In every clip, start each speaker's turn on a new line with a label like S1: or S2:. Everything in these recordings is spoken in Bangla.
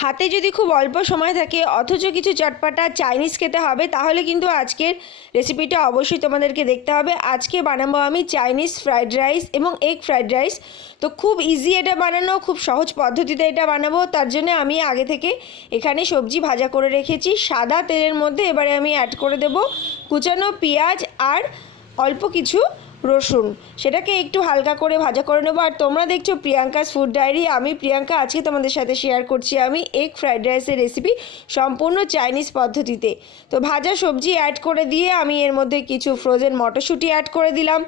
S1: হাতে যদি খুব অল্প সময় থাকে, অথচ কিছু চটপাটা চাইনিজ খেতে হবে, তাহলে কিন্তু আজকের রেসিপিটা অবশ্যই তোমাদেরকে দেখতে হবে। আজকে বানাবো আমি চাইনিজ ফ্রাইড রাইস এবং এগ ফ্রাইড রাইস তো খুব ইজি এটা বানানো, খুব সহজ পদ্ধতিতে এটা বানাবো। তার জন্য আমি আগে থেকে এখানে সবজি ভাজা করে রেখেছি। সাদা তেলের মধ্যে এবারে আমি অ্যাড করে দেব কুচানো পেঁয়াজ আর অল্প কিছু রসুন। সেটাকে একটু হালকা করে ভাজা করে নেব। আর তোমরা দেখছ প্রিয়াঙ্কাস ফুড ডায়েরি আমি প্রিয়াঙ্কা আজকে তোমাদের সাথে শেয়ার করছি আমি এগ ফ্রাইড রাইসের রেসিপি সম্পূর্ণ চাইনিজ পদ্ধতিতে। তো ভাজা সবজি অ্যাড করে দিয়ে আমি এর মধ্যে কিছু ফ্রোজেন মটরশুঁটি অ্যাড করে দিলাম।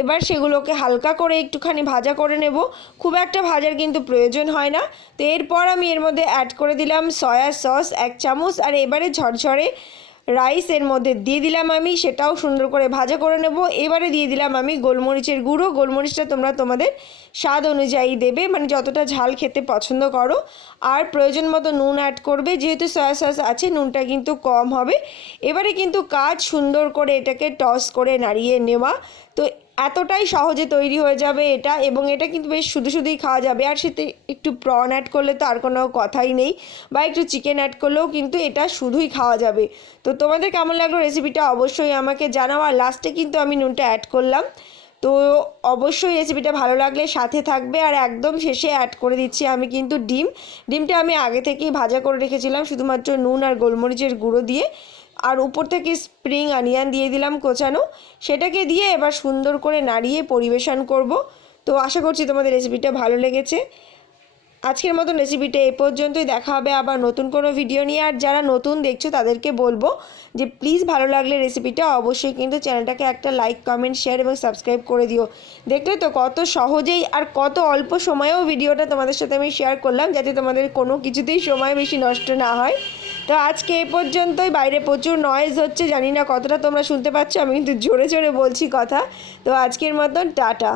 S1: এবার সেগুলোকে হালকা করে একটুখানি ভাজা করে নেব। খুব একটা ভাজার কিন্তু প্রয়োজন হয় না। তো এরপর আমি এর মধ্যে অ্যাড করে দিলাম সয়া সস এক চামচ। আর এবারে ঝরঝরে রাইস এর মধ্যে দিয়ে দিলাম আমি, সেটাও সুন্দর করে ভাজা করে নেব। এবারে দিয়ে দিলাম আমি গোলমরিচের গুঁড়ো। গোলমরিচটা তোমরা তোমাদের স্বাদ অনুযায়ী দেবে মানে যতটা ঝাল খেতে পছন্দ করো। আর প্রয়োজন মতো নুন অ্যাড করবে, যেহেতু সয়া সস আছে, নুনটা কিন্তু কম হবে। এবারে কিন্তু কাজ সুন্দর করে এটাকে টস করে নাড়িয়ে নেওয়া। তো এতটাই সহজে তৈরি হয়ে যাবে এটা এবং এটা কিন্তু বেশ শুধু শুধুই খাওয়া যাবে। আর সাথে একটু প্রন অ্যাড করলে তো আর কোনো কথাই নেই বা একটু চিকেন অ্যাড করলেও কিন্তু এটা শুধুই খাওয়া যাবে। তো তোমাদের কেমন লাগল রেসিপিটা অবশ্যই আমাকে জানাও। আর লাস্টে কিন্তু আমি নুনটা অ্যাড করলাম। তো অবশ্যই রেসিপিটা ভালো লাগলে সাথে থাকবে। আর একদম শেষে অ্যাড করে দিচ্ছি আমি কিন্তু ডিম। ডিমটা আমি আগে থেকেই ভাজা করে রেখেছিলাম শুধুমাত্র নুন আর গোলমরিচের গুঁড়ো দিয়ে। আর উপর থেকে স্প্রিং অনিয়ন দিয়ে দিলাম কোচানো। সেটাকে দিয়ে এবার সুন্দর করে নাড়িয়ে পরিবেশন করব। তো আশা করছি তোমাদের রেসিপিটা ভালো লেগেছে। আজকের মতন রেসিপিটা এ পর্যন্তই। দেখা হবে আবার নতুন কোনো ভিডিও নিয়ে। আর যারা নতুন দেখছ, তাদেরকে বলব যে প্লিজ ভালো লাগলে রেসিপিটা অবশ্যই কিন্তু চ্যানেলটাকে একটা লাইক কমেন্ট শেয়ার এবং সাবস্ক্রাইব করে দিও। দেখলে তো কত সহজেই আর কত অল্প সময়েও ভিডিওটা তোমাদের সাথে আমি শেয়ার করলাম, যাতে তোমাদের কোনো কিছুতেই সময় বেশি নষ্ট না হয়। তো আজকে এ পর্যন্তই। বাইরে প্রচুর নয়েজ হচ্ছে, জানি না কতটা তোমরা শুনতে পাচ্ছ, আমি কিন্তু জোরে জোরে বলছি কথা। তো আজকের মতন, টাটা।